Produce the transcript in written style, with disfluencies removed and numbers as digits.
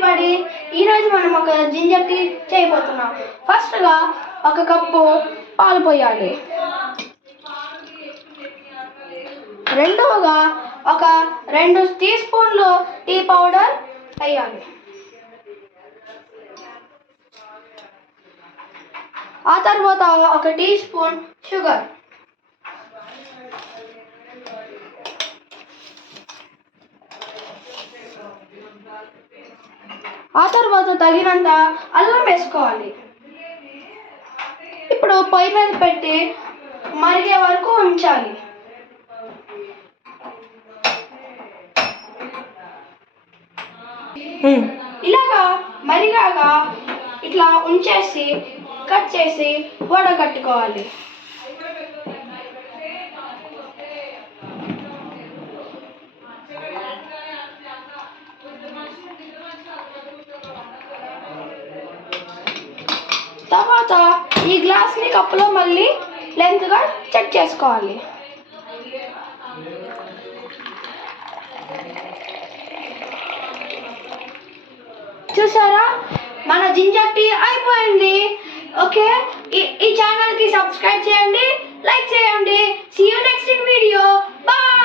Everybody, ఈరోజు మనం ఒక జింజర్ టీ చేయబోతున్నాం. ఫస్ట్గా ఒక కప్పు పాలు పోయాలి. రెండవగా ఒక 2 టీ స్పూన్లు టీ పౌడర్ వేయాలి. ఆ తర్వాత ఒక టీ స్పూన్ షుగర్, ఆ తర్వాత తగినంత అల్లం వేసుకోవాలి. ఇప్పుడు పొయ్యి మీద పెట్టి మరిగే వరకు ఉంచాలి. ఇలాగా మరిగాక ఇట్లా ఉంచేసి కట్ చేసి వడగట్టుకోవాలి. తర్వాత ఈ గ్లాస్ని కప్పులో మళ్ళీ లెంత్గా చెక్ చేసుకోవాలి. చూసారా, మన జింజర్ టీ అయిపోయింది. ఓకే, ఈ ఛానల్కి సబ్స్క్రైబ్ చేయండి, లైక్ చేయండి. See you next in video. Bye.